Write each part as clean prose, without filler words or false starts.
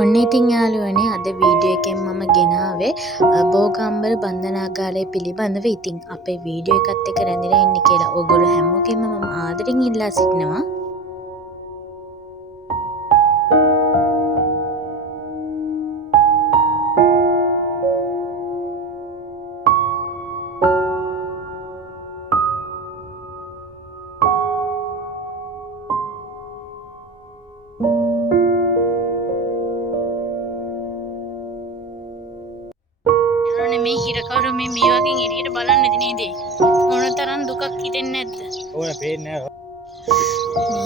ඔන්න ඉතින් යාළුවනේ අද වීඩියෝ එකෙන් මම ගෙනාවේ බෝගම්බර බන්ධනාගාරය පිළිබඳව. ඉතින් අපේ වීඩියෝ එකත් එක්ක රැඳිලා ඉන්න කියලා ඔයගොල්ලෝ හැමෝගෙම මම ආදරෙන් ඉල්ලා සිටිනවා. මේ හිරකවුරු මේ වගේ එළියට බලන්න නේද? මොන තරම් දුකක් හිතෙන්නේ නැද්ද? ඕන පේන්නේ නැහැ.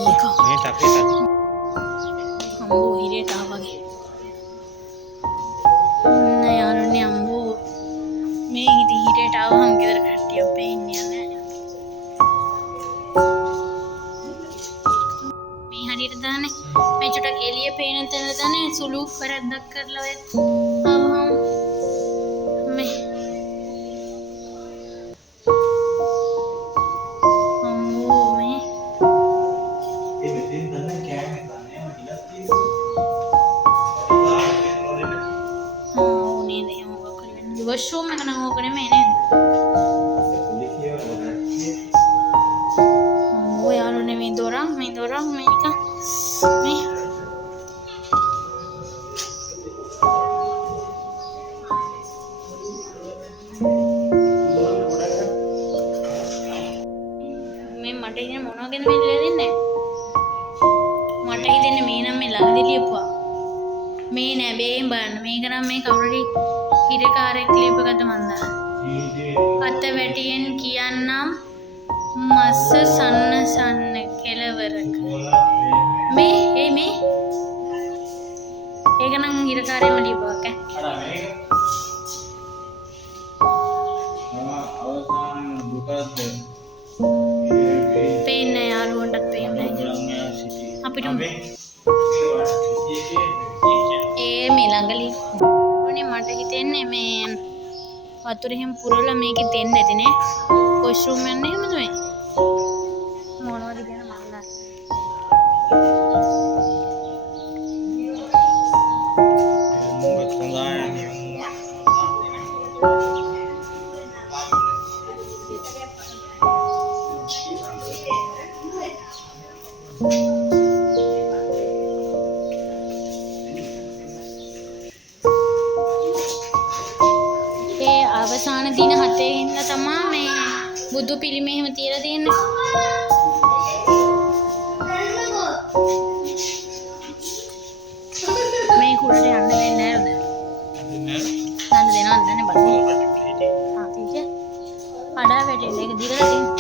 මේක මේ ටකේ අම්බෝ හිරේට ආවගේ. නෑ යාළුවනේ අම්බෝ මේ ඉතින් හිරේට ආවම ගෙදර කට්ටිය පේන්නේ නැහැ. මේ හරියට දාන්නේ මේ චුට්ටක් එළිය පේන තැන දාන්නේ සුළු වැරද්දක් කරලා ඔය ආවම वॉशरूम में करना वो करे मैंने वो यार उन्हें मैं दौरा मैंने कहा मैं मटे ने मोनो के में ले देने मटे ही देने मैं ना मैं लग दिली अपा मैं ने बे बन मैं करा मैं कवरी හිරකාරය ක්ලිප් එකකට මන්දා අත වැටියෙන් කියන්නම් මස්ස සන්න කෙලවරක මේ ඒක නම් හිරකාරයම ලියපුවක් ඈ අවසාන දුකද පේන්නේ යාළුවන්ටත් පේන්නේ අපිට ඒ මේ ළඟලි මට හිතෙන්නේ මේ වතුර එහෙම පුරවලා මේකෙ දෙන්න ඇතිනේ වොෂ්රූම් යන්නේ එහෙමද මේ මොනවද කියන මන් අවසාන දින 7 ඉඳලා තමයි මේ බුදු පිළිමය එහෙම තියලා තියෙන්නේ. මේ කුඩට යන්න වෙන්නේ නැහැ නේද? යන්න දෙනවද නැනේ බලන්න. ආ ठीक है. අඩා වැටෙන්නේ ඒක දිගට තියෙන්නේ.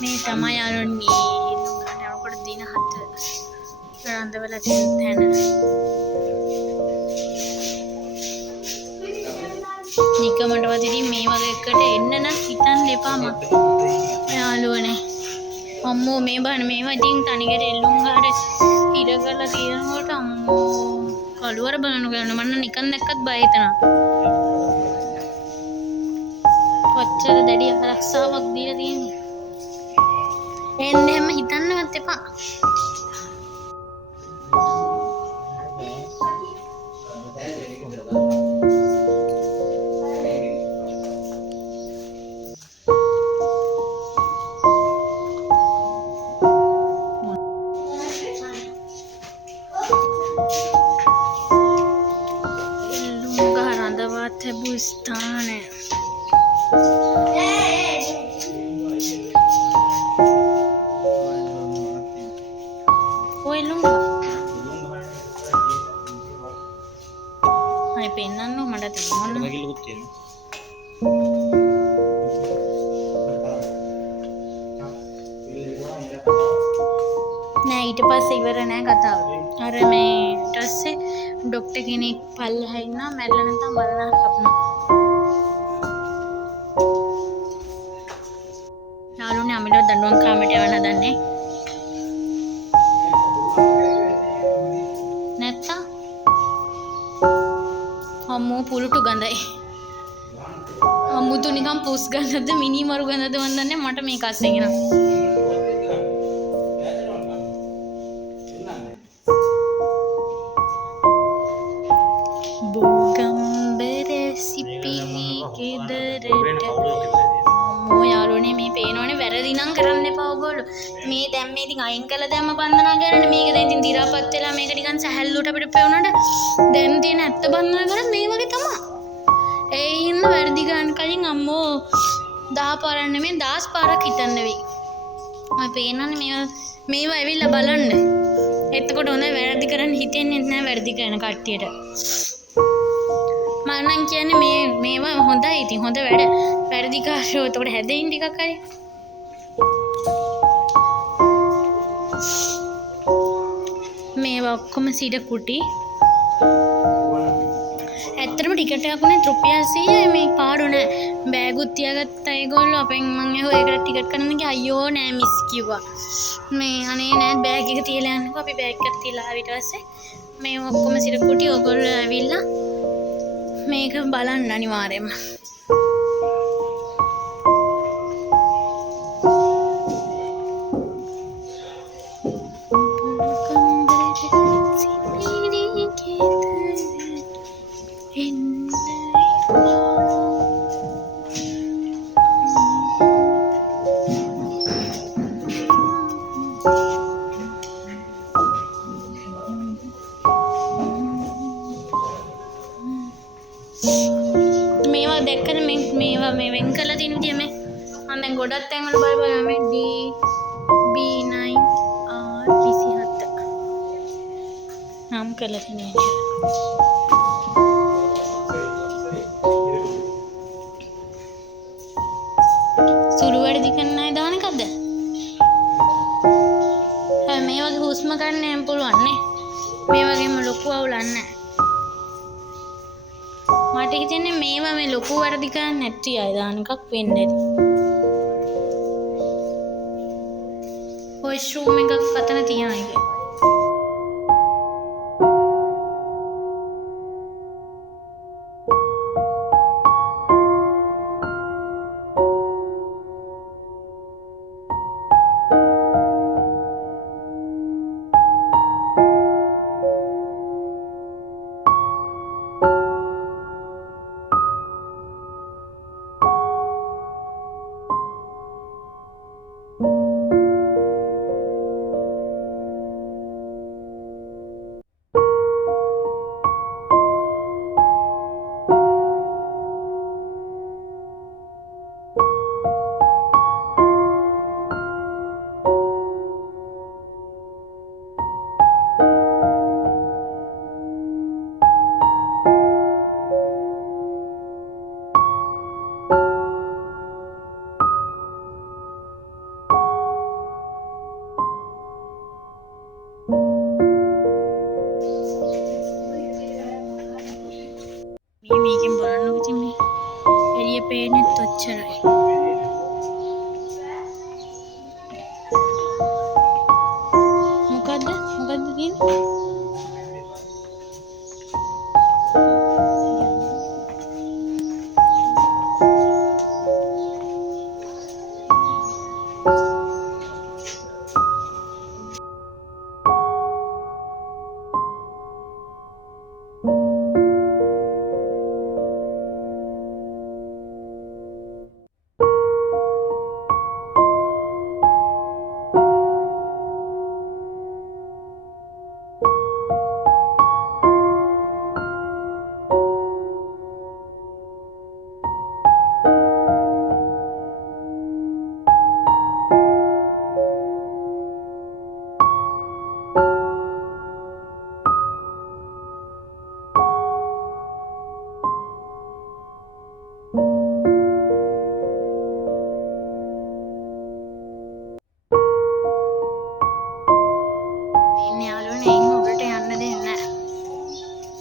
මේ තමයි අරුණී යනකොට දින 7 රඳවලා තියෙන තැන. නිකමටවත් ඉතින් මේ වගේ එකට එන්න නම් හිතන්න එපා මම. යාළුවනේ. අම්මෝ මේ බණ මේවා ඉතින් තනිකර එල්ලුම් ගාට ඉර කරලා තියෙනකොට අම්මෝ කළුවර බලන ගමන් මම නිකන් දැක්කත් බය හිතෙනවා. කොච්චර දැඩි ආරක්ෂාවක් දීලා තියෙන්නේ. එන්න හැම හිතන්නවත් එපා. स्थान है कोई लूंगा हाय पेन्नन्नु मඩ තියෙනවා මගිලුත් තියෙනවා නෑ ඊට පස්සේ ඉවර නෑ කතාව අර මේ ඊට පස්සේ ડોක්ටර් කෙනෙක් පල්ලෙහා ඉන්නවා මැරෙලා නැත්නම් බලන කපනවා යාළුවනේ අමිලව දඬුවම් කාමරයට යවන්න හදන්නේ නැත්තම් අම්මෝ පුලුටු ගඳයි අම්මුතු නිකන් පුස් ගඳද මිනිමරු ගඳද මන් දන්නේ මට මේක අස්සෙන් එනවා ඉතින් අයින් කළා දැම්ම බන්ධනා කරන්නේ. මේක දැන් ඉතින් දිරාපත් වෙලා මේක නිකන් සැහැල්ලුවට අපිට පෙවුනට දැන් තියෙන ඇත්ත බන්ධනා කරන්නේ මේ වගේ තමයි. ඒ හින්දා වැඩි ගන්න කලින් අම්මෝ 10 පාරක් නෙමෙයි 10 පාරක් හිතන්න වෙයි. මම පේනන්නේ මේවා ඇවිල්ලා බලන්න. එතකොට හොඳයි වැරදි කරන්න හිතෙන්නේ නැහැ වැරදි කරන කට්ටියට. මම නම් කියන්නේ මේවා හොඳයි. ඉතින් හොඳ වැඩ වැරදි කාර්යෝ එතකොට හැදෙන්න ටිකක් හරි. මේවා ඔක්කොම සිඩ කුටි. ඇත්තටම ටිකට් එකක් උනේ රුපියල් 100යි මේ පාඩු නෑ. බෑගුත් තියාගත්තා ඒගොල්ලෝ අපෙන් මං ඇහුවා ඒකට ටිකට් කරන්න ගියා අයියෝ නෑ මිස් කිව්වා. මේ අනේ නෑ බෑග් එක තියලා යන්නකෝ අපි බෑග් එක තියලා ආවිට පස්සේ මේ ඔක්කොම සිඩ කුටි ඔයගොල්ලෝ ඇවිල්ලා මේක බලන්න අනිවාර්යයෙන්ම. මේවා දැක්කද මේවා මේ වෙන් කරලා තියෙන විදිය මේ මම දැන් ගොඩක් තැන් වල බලපුවා මේ D B9 R27 නම් කරලා තියෙනවා. සුළු වැඩි කරන්න අය දාන එකක්ද? මේ වගේ හුස්ම ගන්න නම් පුළුවන් නේ. මේ වගේම ලොකු අවුලක් නැහැ. මට හිතෙන්නේ මේවා මේ ලොකු වැඩි කරන්න නැති අය දාන එකක් වෙන්න ඇති. වොයිස් රූම් එකක් අතන තියනවා ඒක. මේකෙන් බලන්නකො ඉතින් මේ එළිය පේන්නෙත් ඔච්චරයි. මොකද්ද තියෙන්නේ?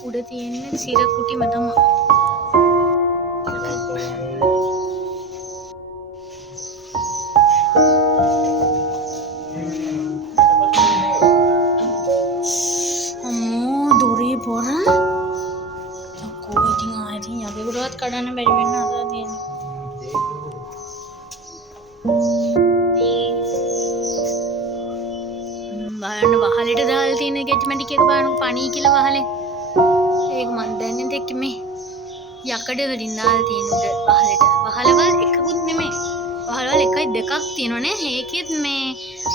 උඩ තියෙන්නේ සිර කුටිම තමයි. අම්මෝ දොරේ පොර. කොහෙටින් ආයිතින් යකෙකුටවත් කඩන්න බැරි වෙන්න හදලා තියෙන්නේ. බලන්න වහලෙට දාලා තියෙන ගෙට්මැටික් එක බලන්න පණී කියලා වහලේ. ඒක මන් දැන්නේ දෙක මේ යකඩ වලින් දාලා තියෙන උඩ වහලෙට. වහලවල් එකකුත් නෙමෙයි. වහල්වල එකයි දෙකක් තියෙනවනේ. ඒකෙත් මේ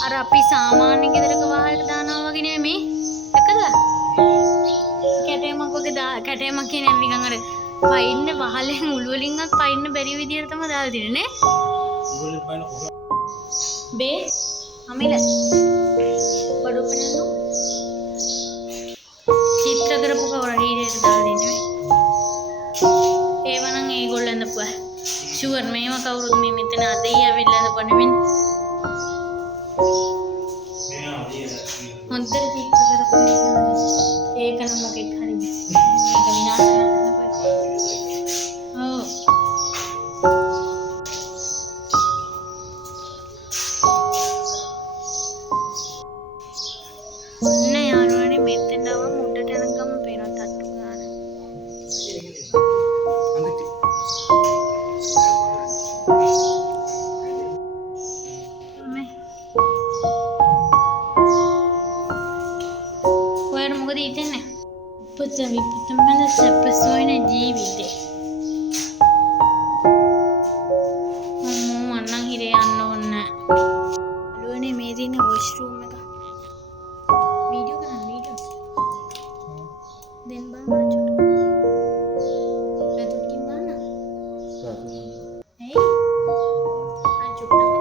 අර අපි සාමාන්‍ය ගෙදරක වහලට දානවා වගේ නෙමෙයි මේ. එකද? කැටයමක් වගේ කැටයමක් කියන්නේ නිකන් අර පයින්න වහලෙන් උළු වලින්වත් පයින්න බැරි විදියට තමයි දාලා තියෙන්නේ නේ. බේ අමිල බඩු පෙන්නු චිත්‍ර කරපු කවර හීරේට දාලා දෙන්නේ. ඒවනම් ඒගොල්ලන් දපුවා. ෂුවර් මේව කවුරුත් මේ මෙතන අදයි ඇවිල්ලා දපන්නේ. හොඳට චිත්‍ර කරපු ඒක නම් මොකෙක් හරි මේක විනාශ කරන්න ඔව්. නෑ යාළුවනේ මෙතෙන් ආවම උඩට යන ගම පේනවා තට්ටු ගන්න. ඔයාලා මොකද හිතන්නේ? උපත විපතමල සැපසොයන ජීවිතේ. මම හිරේ යන්න ඕන නෑ. යාළුවනේ මේ දින වොෂ්රූම් එක वीडियो करना वीडियो दिन बार छोटा मैं तो की माना hey आज छोटा में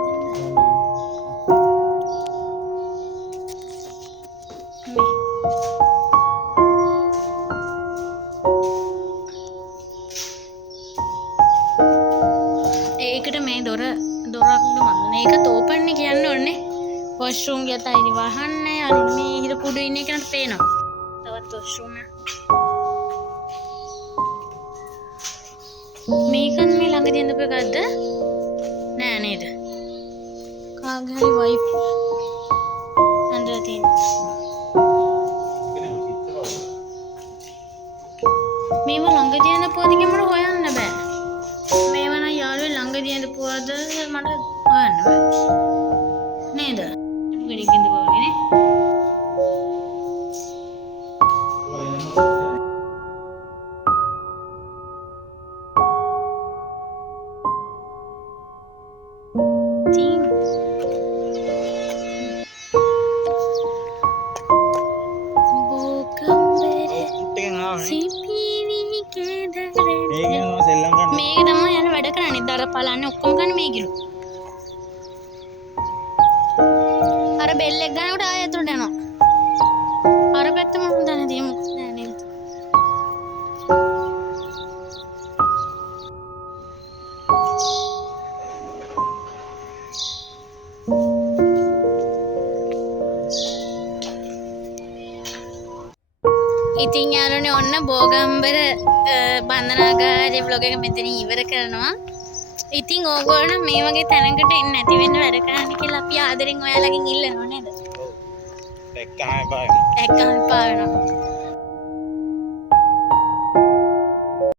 ඒකට මේ දොරක් දුමන්න ඒකත් ඕපන් නේ කියන්න ඕනේ. වොෂ්රූම් ගියත් අයිති වහන්නේ අර මේ හිර කුඩු ඉන්නේ කෙනාට පේනවා. තවත් වොෂ්රූම් එක. මේකත් මේ ළඟදී ඉඳපු එකක්ද? නෑ නේද? කාගේ හරි වයිෆ් අnder තියෙන. මේව ළඟදී ඉඳපුවද කියලා මට හොයන්න බෑ. මේව නම් යාළුවේ ළඟදී ඉඳපුවද මට හොයන්න බෑ. නේද? ගෙඩිකින්ද බෝලේ නේ. තීන් බෝකම්බරේ සිපිවි කේදරේ මේක තමයි යන වැඩ කරන්නේ. දර පලන්නේ ඔක්කොම ගන්න මේකිලු. අර බෙල් එක ගන්නකොට ආයෙ අතුරට යනවා. අර පැත්තම හොඳ නැති මොකද නෑ නේද? ඉතින් යාළුවනේ ඔන්න බෝගම්බර බන්ධනාගාරයේ vlog එක මෙතන ඉවර කරනවා. ඉතින් ඕගොල්ලෝ මේ වගේ තැනකට එන්න නැති වෙන්න වැඩ කරන්න කියලා අපි ආදරෙන් ඔයාලගෙන් ඉල්ලනවා නේද? ඔව්. එක්කම පාවෙනවා.